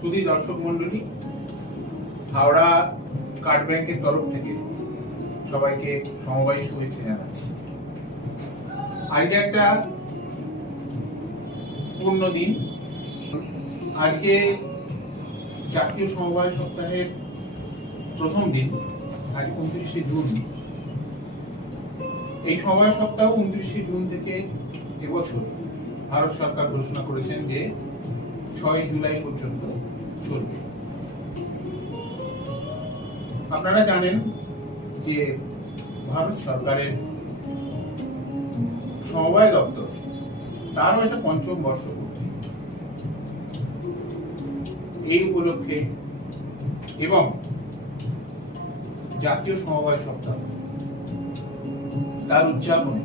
শুধু দর্শক মন্ডলী, হাওড়া কার্ড ব্যাংকের তরফ থেকে সবাইকে সমবায়ী শুভেচ্ছা জানাচ্ছি। আজকে একটা পূর্ণ দিন। আজকে জাতীয় সমবায় সপ্তাহের প্রথম দিন। আজ 29শে জুন। এই সমবায় সপ্তাহ 29শে জুন থেকে এবছর ভারত সরকার ঘোষণা করেছেন যে 6 জুলাই পর্যন্ত চলবে। আপনারা জানেন যে ভারত সরকারের সমবায় দপ্তর তারও এটা ৫ম বর্ষপূর্তি। এই উপলক্ষে এবং জাতীয় সমবায় সপ্তাহ তার উদযাপনে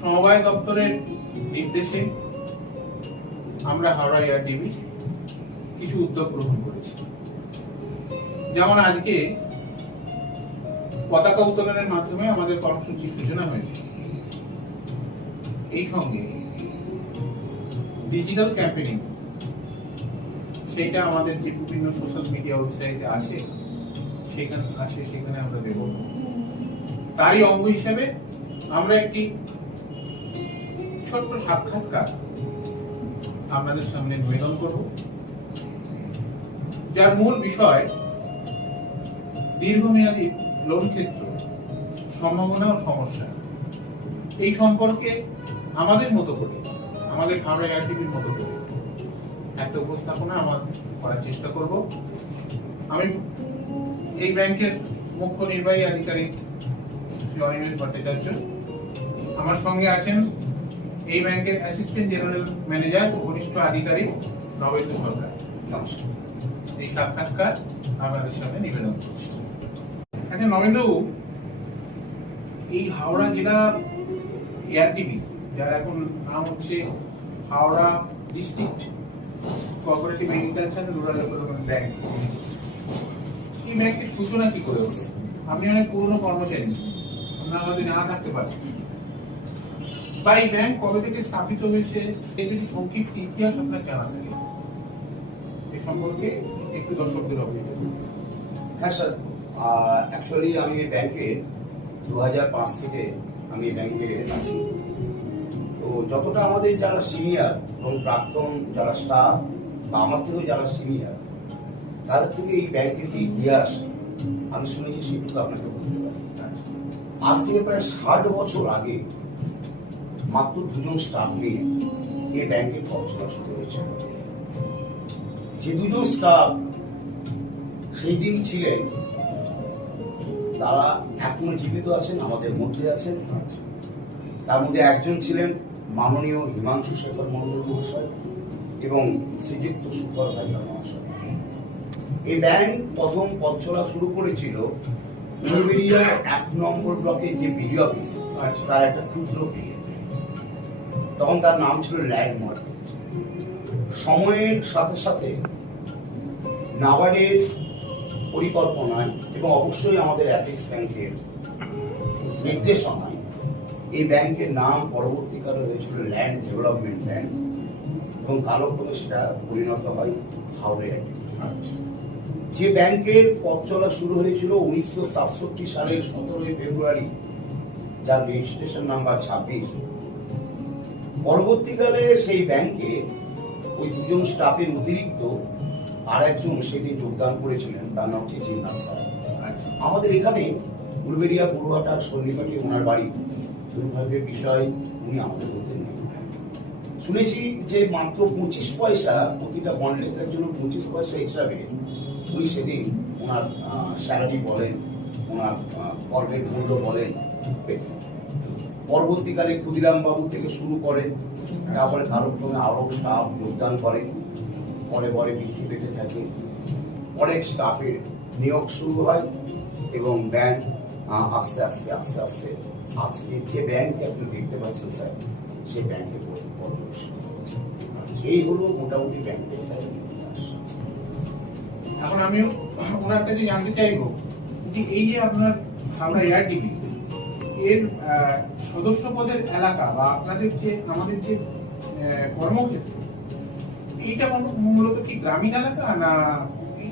সমবায় দপ্তরের নির্দেশে আমরা হাওড়া এআরডিবি কিছু উদ্যোগ গ্রহণ করেছি। যেমন আজকে পতাকা উত্তোলনের মাধ্যমে আমাদের কর্মসূচি সূচনা হয়েছে। এই সঙ্গে ডিজিটাল ক্যাম্পেইনিং, সেটা আমাদের যে বিভিন্ন সোশ্যাল মিডিয়া ওয়েবসাইটে আছে সেখানে আমরা দেব। তারই অঙ্গ হিসেবে আমরা একটি ছোট্ট সাক্ষাৎকার আপনাদের সামনে নিবেদন করব, যার মূল বিষয় দীর্ঘমেয়াদী লোন ক্ষেত্র সম্ভাবনা ও সমস্যা। এই সম্পর্কে আমাদের মতো করে, আমাদের হাওড়া এআরডিবির মতো করে একটা উপস্থাপনা আমার করার চেষ্টা করব। আমি এই ব্যাংকের মুখ্য নির্বাহী আধিকারিক শ্রী অনিমেষ ভট্টাচার্য, আমার সঙ্গে আছেন এই ব্যাংকের অ্যাসিস্ট্যান্ট জেনারেল ম্যানেজার ও বরিষ্ঠ আধিকারিক নবেন্দু সরকার। নমস্কার। এই সাক্ষাৎকার আপনাদের সামনে নিবেদন করছি। আচ্ছা নবেন্দু, এই হাওড়া জেলা এআরডিবি, যার এখন নাম হচ্ছে Howrah district cooperative agriculture rural development bank, এই ব্যাংকের সূচনা কি করে হলো? আপনি অনেক পুরনো কর্মচারী, আপনার আমাদের না থাকতে পারেন, বা এই ব্যাংক কবে থেকে স্থাপিত হয়েছে এই যদি সংক্ষিপ্ত ইতিহাস আপনার জানা থাকে এ সম্পর্কে একটু দর্শকদের অবহিত করুন। হ্যাঁ স্যার, অ্যাকচুয়ালি আমি এই ব্যাংকে 2005 থেকে আমি এই ব্যাংকে আছি। তো যতটা আমাদের যারা সিনিয়র এবং প্রাক্তন যারা স্টাফ বা আমার থেকেও যারা সিনিয়র, তাদের থেকে এই ব্যাংকের যে ইতিহাস আমি শুনেছি সেটুকু আপনাকে বলতে পারি। আজ থেকে প্রায় 60 বছর আগে মাত্র 2জন স্টাফ নিয়ে এই ব্যাংকের পড়াশোনা শুরু হয়েছিল। যে 2জন স্টাফ সেই দিন ছিলেন, তারা এখনো জীবিত আছেন, আমাদের মধ্যে আছেন। তার মধ্যে একজন ছিলেন মাননীয় হিমাংশু শেখর মন্ডল মহাশয় এবং শ্রীযুক্ত সুখর ভাইয়া মহাশয়। এই ব্যাংক প্রথম পথ চলা শুরু করেছিল উলুবেড়িয়া 1 নম্বর ব্লকে যে বিডি অফিস, তার একটা ক্ষুদ্র বিয়ে। তখন তার নাম ছিল ল্যান্ড মর্টগেজ। সময়ের সাথে সাথে নাবার্ডের পরিকল্পনায় এবং অবশ্যই আমাদের অ্যাপেক্স ব্যাংকের নির্দেশনায় এই ব্যাংকের নাম পরবর্তীকালে হয়েছিল ল্যান্ড ডেভেলপমেন্ট ব্যাংক এবং কালক্রমে সেটা পরিণত হয় হাওড়া এআরডিবি। যে ব্যাংকের পথ চলা শুরু হয়েছিল 1967 সালের 17 ফেব্রুয়ারি, যার রেজিস্ট্রেশন নাম্বার 26। পরবর্তীকালে সেই ব্যাংকে ওই 2জন স্টাফের অতিরিক্ত আর একজন সেদিন যোগদান করেছিলেন, তার নাম হচ্ছে জিন্নাত সাহেব। আমাদের এখানে উলুবেড়িয়া পুরুহাটার সন্নিকটে ওনার বাড়ি। দুর্ভাগ্যের বিষয় উনি আমাদের মধ্যে নেই। শুনেছি যে মাত্র 25 পয়সা প্রতিটা বন্ড লেখার জন্য 25 পয়সা হিসাবে উনি সেদিন ওনার স্যালারি বলেন, ওনার কর্মের মূল্য বলেন পেতেন। পরবর্তীকালে ক্ষুদিরাম বাবু থেকে শুরু করে তারপরে কালক্রমে আরো স্টাফ যোগদান করে, পরে পরে বৃদ্ধি পেতে থাকে, অনেক স্টাফের নিয়োগ শুরু হয় এবং ব্যাংক আস্তে আস্তে আস্তে আস্তে আজকে যে ব্যাংক আপনি দেখতে পাচ্ছেন স্যার, সেই ব্যাংকে পরিবর্তন হচ্ছে। এই হলো মোটামুটি ব্যাংকের ইতিহাস। এখন আমি ওনার কাছে জানতে চাইবো যে এই যে আপনার হাওড়া এআরডিবি এর সদস্য পদের এলাকা বা আপনাদের যে আমাদের যে কর্মক্ষেত্র, এইটা মূলত কি গ্রামীণ এলাকা না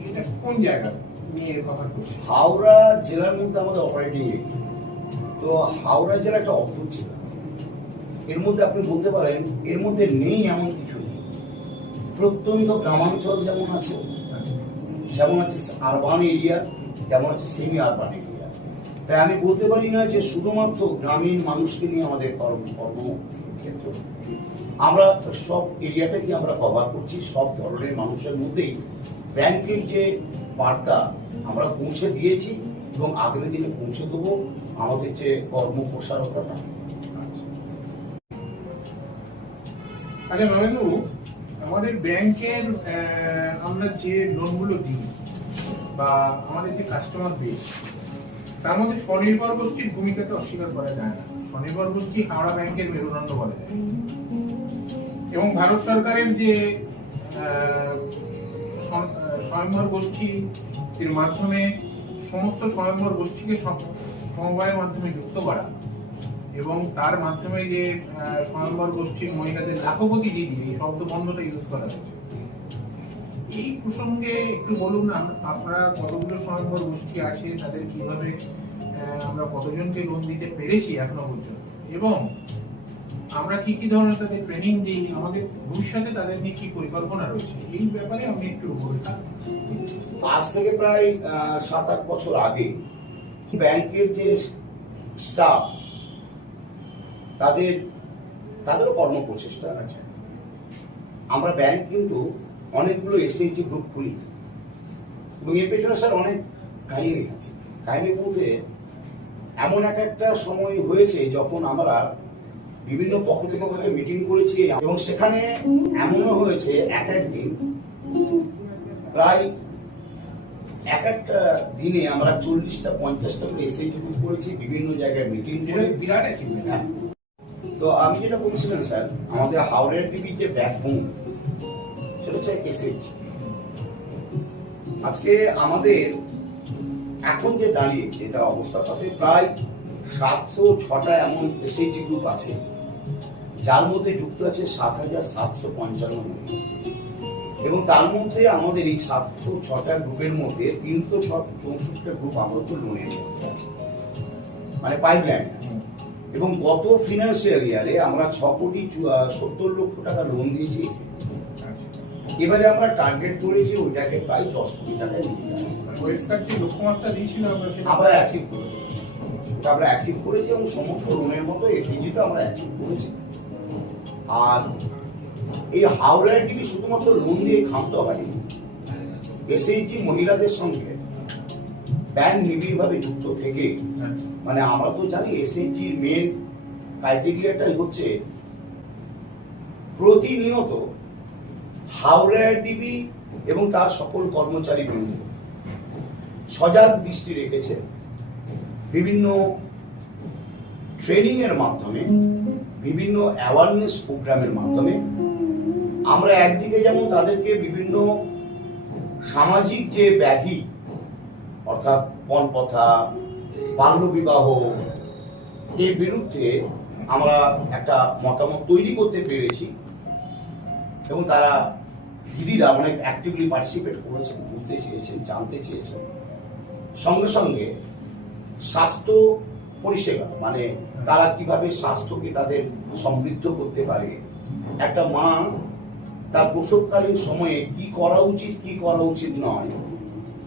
এটা কোন জায়গা নিয়ে কথা করছি? হাওড়া জেলার মধ্যে আমাদের অপারেটিং এরিয়া। তো হাওড়া জেলা একটা অদ্ভুত জেলা। এর মধ্যে আপনি বলতে পারেন এর মধ্যে নেই এমন কিছু নেই। প্রত্যন্ত গ্রামাঞ্চল যেমন আছে, যেমন আছে আরবান এরিয়া, যেমন আছে সেমি আরবান এরিয়া। তাই আমি বলতে পারি না যে শুধুমাত্র গ্রামীণ মানুষকে নিয়ে আমাদের কর্মক্ষেত্র। আমরা সব এরিয়াটাকে আমরা কভার করছি, সব ধরনের মানুষের মধ্যেই ব্যাংকের যে বার্তা আমরা পৌঁছে দিয়েছি এবং আগামী দিনে পৌঁছে দেবো আমাদের যে কর্মপ্রসারতা তা। আচ্ছা নরেন্দ্রবাবু, আমাদের ব্যাংকের আমরা যে লোনগুলো দিই বা আমাদের যে কাস্টমার বেস, তার মধ্যে স্বনির্ভর গোষ্ঠীর ভূমিকাকে অস্বীকার করা যায় না। স্বনির্ভর গোষ্ঠী হাওড়া ব্যাংকের মেরুদণ্ড বলা যায় এবং ভারত সরকারের যে স্বয়ম্ভর গোষ্ঠীর মাধ্যমে সমস্ত স্বয়ম্ভর গোষ্ঠীকে সমবায়ের মাধ্যমে যুক্ত করা এবং তার মাধ্যমে যে স্বয়ম্ভর গোষ্ঠীর মহিলাদের লাখপতি দিদি, এই শব্দ বন্ধটা ইউজ করা হয়েছে। এই প্রসঙ্গে একটু বলুন, আপনারা কতগুলো স্বয়ম্ভর গোষ্ঠী আছে, তাদের কিভাবে আমরা কতজনকে লোন দিতে পেরেছি এখনো পর্যন্ত, এবং আমরা কি কি ধরনের তাদের ট্রেনিং দিই, আমাদের ভবিষ্যতে তাদের নিয়ে কি পরিকল্পনা রয়েছে, এই ব্যাপারে আমি একটু বলতাম। আজ থেকে প্রায় 7-8 বছর আগে ব্যাংকের যে স্টাফ তাদেরও কর্ম প্রচেষ্টা আছে। আমরা ব্যাংক কিন্তু অনেকগুলো এসএইচজি গ্রুপ খুলি এবং এর পেছনে স্যার অনেক কাহিনী আছে। কাহিনী বলতে এমন একটা সময় হয়েছে যখন আমরা বিভিন্ন পক্ষে মিটিং করেছি এবং সেখানে এমনও হয়েছে একদিন প্রায় একটা দিনে আমরা 40টা 50টা করে এসএইচজি গ্রুপ করেছি, বিভিন্ন জায়গায় মিটিং করে। বিরাট অ্যাচিভমেন্ট। হ্যাঁ, তো আমি যেটা বলছিলাম স্যার, আমাদের হাওড়া টিভির যে ব্যাকবোন সেটা হচ্ছে এসএইচজি। আজকে আমাদের এখন যে দাঁড়িয়ে যেটা অবস্থা, তাতে প্রায় 706টা এমন এসএইচজি গ্রুপ আছে, যার মধ্যে যুক্ত আছে 7,755 মহিলা। এবং তার মধ্যে আমাদের এই 706টা গ্রুপের মধ্যে 364টা গ্রুপ আমাদের লোনের মধ্যে আছে, মানে পাইপলাইন আছে। এবং গত ফিনান্সিয়াল ইয়ারে আমরা 6,70,00,000 টাকা লোন দিয়েছি। এবারে আমরা টার্গেট করেছি ওইটাকে প্রায় 10 কোটি টাকায় নিয়ে যাবো। লক্ষ্যমাত্রা দিয়েছিল আমরা অ্যাচিভ করেছি, আমরা অ্যাচিভ করেছি এবং সমস্ত লোনের মতো এসএইচজিটা আমরা অ্যাচিভ করেছি। আর এই হাওড়া টিভি শুধুমাত্র লোন দিয়ে খামতে হয়নি, এসএইচজি মহিলাদের সঙ্গে ব্যাংক নিবিড়ভাবে যুক্ত থেকে, মানে আমরা তো জানি এসএইচজির মেন ক্রাইটেরিয়াটাই হচ্ছে প্রতিনিয়ত হাওড়া টিভি এবং তার সকল কর্মচারী বৃন্দ সজাগ দৃষ্টি রেখেছে বিভিন্ন ট্রেনিং এর মাধ্যমে, বিভিন্ন অ্যাওয়ারনেস প্রোগ্রামের মাধ্যমে। আমরা একদিকে যেমন তাদেরকে বিভিন্ন সামাজিক যে ব্যাধি অর্থাৎ পণপ্রথা, বাল্যবিবাহ এর বিরুদ্ধে আমরা একটা মতামত তৈরি করতে পেরেছি এবং তারা দিদিরা অনেক অ্যাক্টিভলি পার্টিসিপেট করেছেন, বুঝতে চেয়েছেন, জানতে চেয়েছেন। সঙ্গে সঙ্গে স্বাস্থ্য পরিষেবা, মানে তারা কিভাবে স্বাস্থ্যকে তাদের সমৃদ্ধ করতে পারে, একটা মা তার প্রসবকালীন সময়ে কি করা উচিত কি করা উচিত নয়,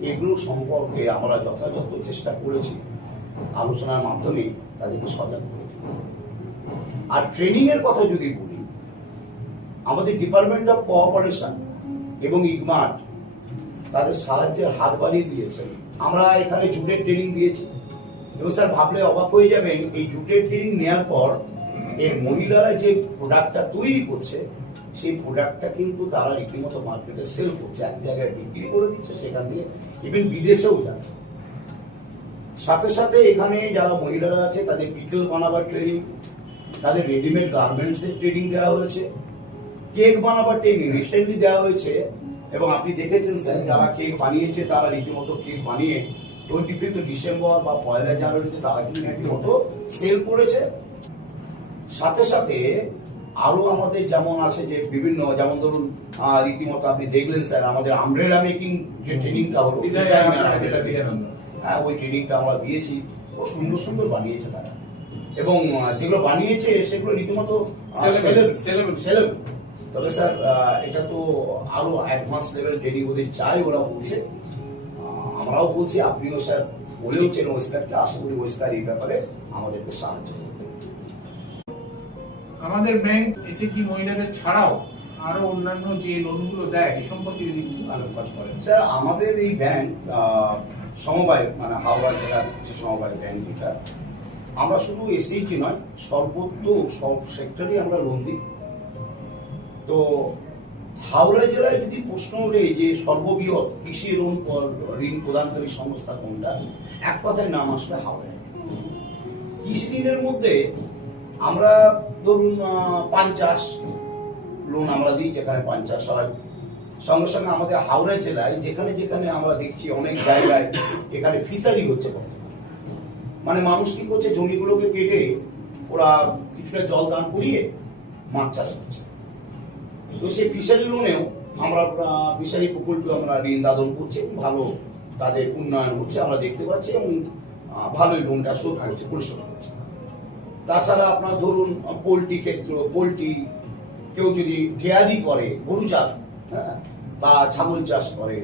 এগুলো সম্পর্কে আমরা যথাযথ চেষ্টা করেছি আলোচনার মাধ্যমে তাদেরকে সজাগ করে। আর ট্রেনিং এর কথা যদি বলি, আমাদের ডিপার্টমেন্ট অফ কোঅপারেশন এবং ইগমার্ট তাদের সাহায্যের হাত বাড়িয়ে দিয়েছেন। আমরা এখানে জুটের ট্রেনিং দিয়েছি এবং স্যার ভাবলে অবাক হয়ে যাবেন, এই জুটের ট্রেনিং নেওয়ার পর এর মহিলারা যে প্রোডাক্টটা তৈরি করছে সেই প্রোডাক্টটা কিন্তু তারা রীতিমতো মার্কেটে সেল করছে, এক জায়গায় বিক্রি করে দিচ্ছে, সেখান থেকে ইভেন বিদেশেও যাচ্ছে। সাথে সাথে এখানে যারা মহিলারা আছে তাদের পিকল বানাবার ট্রেনিং, তাদের রেডিমেড গার্মেন্টসের ট্রেনিং দেওয়া হয়েছে, কেক বানাবার ট্রেনিং রিসেন্টলি দেওয়া হয়েছে। এবং আপনি দেখেছেন স্যার, যারা কেক বানিয়েছে তারা রীতিমতো কেক বানিয়ে 25 ডিসেম্বর বা 1 জানুয়ারিতে তারা কিন্তু রীতিমতো সেল করেছে। সাথে সাথে আরো আমাদের যেমন আছে যে বিভিন্ন, যেমন ধরুন রীতিমতো আপনি দেখলেন স্যার আমাদের আমব্রেলা মেকিং যে ট্রেনিংটা হলো, হ্যাঁ ওই ট্রেনিংটা আমরা দিয়েছি। ও সুন্দর সুন্দর বানিয়েছে তারা, এবং যেগুলো বানিয়েছে সেগুলো রীতিমতো সেলেবল। তবে স্যার এটা তো আরো অ্যাডভান্স লেভেল ট্রেনিং ওদের চাই, ওরা বলছে, আমরাও বলছি, আপনিও স্যার বলেওছেন ওয়েস্কারকে, আশা করি ওয়েস্কার এই ব্যাপারে আমাদেরকে সাহায্য করবে। আমাদের ব্যাংক এসএইচজি মহিলাদের ছাড়াও আরো অন্যান্য যে লোনগুলো দেয় এই সম্পর্কে যদি একটু আলোকপাত করেন। স্যার আমাদের এই ব্যাংক সমবায়, মানে হাওড়া জেলার যে সমবায় ব্যাংক, যেটা আমরা শুধু এসএইচজি নয়, সর্বত্র সব সেক্টরে আমরা লোন দিই। তো হাওড়া জেলায় যদি প্রশ্ন ওঠে যে সর্ববৃহৎ কৃষি ঋণ প্রদানকারী সংস্থা কোনটা, এক কথায় নাম আসবে হাওড়া। কৃষি ঋণের মধ্যে আমরা ধরুন 50 লোন আমরা দিই, যেখানে 50 হয়। সঙ্গে সঙ্গে আমাদের হাওড়া জেলায় যেখানে যেখানে আমরা দেখছি অনেক জায়গায় এখানে ফিশারি হচ্ছে, মানে মানুষ কি করছে, জমিগুলোকে কেটে ওরা কিছুটা জল দান করিয়ে মাছ চাষ করছে। তো সেই ফিশারি লোনেও আমরা ফিশারি প্রকল্পে আমরা ঋণ দাদন করছি, ভালো তাদের উন্নয়ন হচ্ছে আমরা দেখতে পাচ্ছি, এবং ভালোই লোনটা পরিশোধ করছে। তাছাড়া আপনার ধরুন পোলট্রি ক্ষেত্র, পোলট্রি কেউ যদি ডেয়ারি করে, গরু চাষ, হ্যাঁ, বা ছাগল চাষ করে,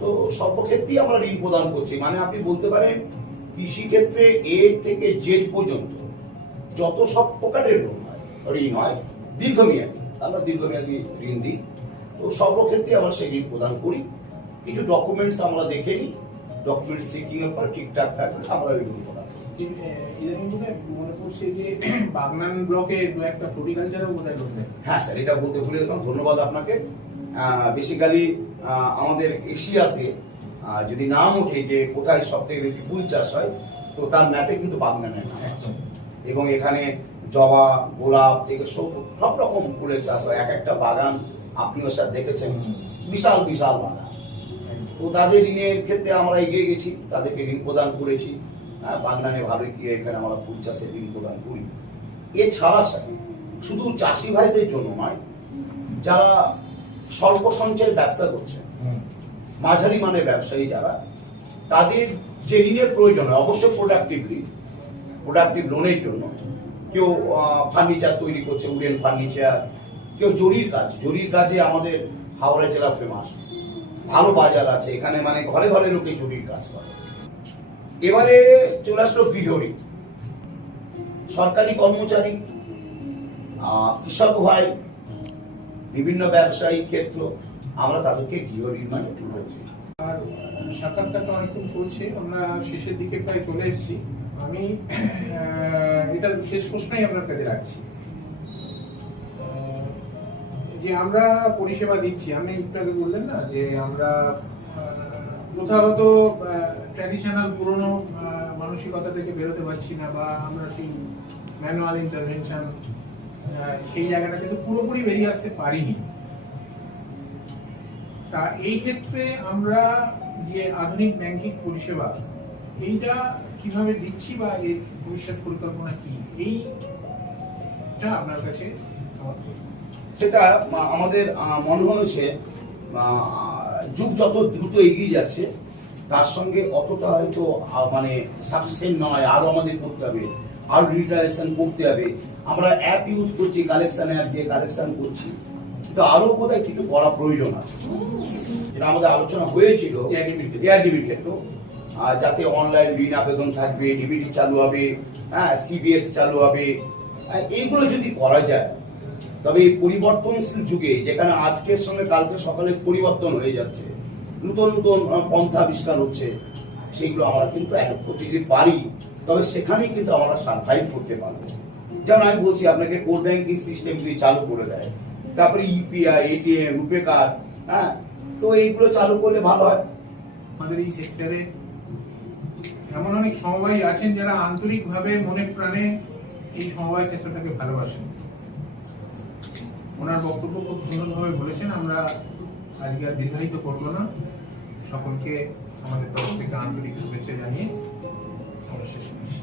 তো সর্বক্ষেত্রেই আমরা ঋণ প্রদান করছি। মানে আপনি বলতে পারেন কৃষি ক্ষেত্রে এ থেকে জেড পর্যন্ত যত সব প্রকারের লোন হয়, ঋণ হয়, দীর্ঘমেয়াদী, আমরা দীর্ঘমেয়াদী ঋণ দিই। তো সর্বক্ষেত্রে আমরা সেই ঋণ প্রদান করি। কিছু ডকুমেন্টস আমরা দেখে নিই, ডকুমেন্টস চেকিং এর পর ঠিকঠাক থাকলে আমরা ঋণ প্রদান করি। ইদানিং বোধহয় মনে করছে যে বাগনান ব্লকে দু একটা ফ্লোরিকালচারও বোধহয় লোন দেয়। হ্যাঁ স্যার, এটা বলতে ভুলে গেলাম, ধন্যবাদ আপনাকে। বেসিক্যালি আমাদের এশিয়াতে যদি নাম ওঠে যে কোথায় সব থেকে বেশি ফুল চাষ হয়, তো তার ম্যাপে কিন্তু বাগনানের নাম আছে। এবং এখানে জবা, গোলাপ থেকে সব রকম ফুলের চাষ হয়। এক একটা বাগান আপনিও স্যার দেখেছেন, বিশাল বিশাল বাগান। তো তাদের ঋণের ক্ষেত্রে আমরা এগিয়ে গেছি, তাদেরকে ঋণ প্রদান করেছি। বাগনানে ভালোই গিয়ে এখানে আমরা ফুল চাষে ঋণ প্রদান করি। এছাড়া স্যার শুধু চাষি ভাইদের জন্য নয়, যারা স্বল্প সঞ্চয় ব্যবসা করছে, মাঝারি মানের ব্যবসায়ী যারা, তাদের যে ঋণের প্রয়োজন হয়, অবশ্যই প্রোডাক্টিভ লোনের জন্য। কেউ ফার্নিচার তৈরি করছে, উডেন ফার্নিচার, কেউ জরির কাজে আমাদের হাওড়া জেলা ফেমাস, ভালো বাজার আছে এখানে, মানে ঘরে ঘরে লোকে জরির কাজ করে। এবারে চলে আসলো গৃহঋণ। সরকারি কর্মচারী, কৃষক ভাই, বিভিন্ন ব্যবসায়িক ক্ষেত্র, আমরা তাদেরকে গৃহঋণ মানে তুলে দিই। আর সাক্ষাৎকারটা অনেকক্ষণ চলছে, আমরা শেষের দিকে প্রায় চলে এসেছি। আমি এটা শেষ প্রশ্নই আপনার কাছে রাখছি, যে আমরা পরিষেবা দিচ্ছি, আপনি একটু আগে বললেন না যে আমরা প্রথাগত ট্র্যাডিশনাল পুরনো মানসিকতা থেকে বেরোতে পারছি না, বা আমরা সেই ম্যানুয়াল ইন্টারভেনশন সেই জায়গাটা কিন্তু পুরোপুরি বেরিয়ে আসতে পারিনি। তা এই ক্ষেত্রে আমরা যে আধুনিক ব্যাংকিং পরিষেবা এইটা কিভাবে দিচ্ছি, বা এর ভবিষ্যৎ পরিকল্পনা কি, এইটা আপনার কাছে সেটা আমাদের মনে হয়েছে যুগ যত দ্রুত এগিয়ে যাচ্ছে, তার সঙ্গে অতটা হয়তো মানে সাফিসিয়েন্ট নয়, আরো আমাদের করতে হবে, আরো ডিজিটালাইজেশন করতে হবে। আমরা অ্যাপ ইউজ করছি, কালেকশন অ্যাপ দিয়ে কালেকশন করছি, কিন্তু আরো বোধহয় কিছু করা প্রয়োজন আছে। যেটা আমাদের আলোচনা হয়েছিল এআরডিবির ক্ষেত্রে, যাতে অনলাইন ঋণ আবেদন থাকবে, ডিবিটি চালু হবে, হ্যাঁ, সিবিএস চালু হবে। এইগুলো যদি করা যায়, তবে এই পরিবর্তনশীল যুগে, যেখানে আজকের সঙ্গে কালকে সকালে পরিবর্তন হয়ে যাচ্ছে, নতুন নতুন পন্থা আবিষ্কার হচ্ছে, সেইগুলো আমরা কিন্তু অ্যাডপ্ট করতে যদি পারি, তবে সেখানেই কিন্তু আমরা সার্ভাইভ করতে পারবো। যেমন আমি বলছি আপনাকে, কোর ব্যাংকিং সিস্টেম যদি চালু করে দেয়, তারপরে ইউপিআই, এটিএম, রুপে কার্ড, হ্যাঁ, তো এইগুলো চালু করলে ভালো হয়। আমাদের এই সেক্টরে এমন অনেক সমবায়ী আছেন যারা আন্তরিকভাবে মনে প্রাণে এই সমবায় ক্ষেত্রটাকে ভালোবাসেন। ওনার বক্তব্য খুব সুন্দরভাবে বলেছেন, আমরা আজকে আর দীর্ঘায়িত করবো না। সকলকে আমাদের তরফ থেকে আন্তরিক শুভেচ্ছা জানিয়ে আমরা শেষ করছি।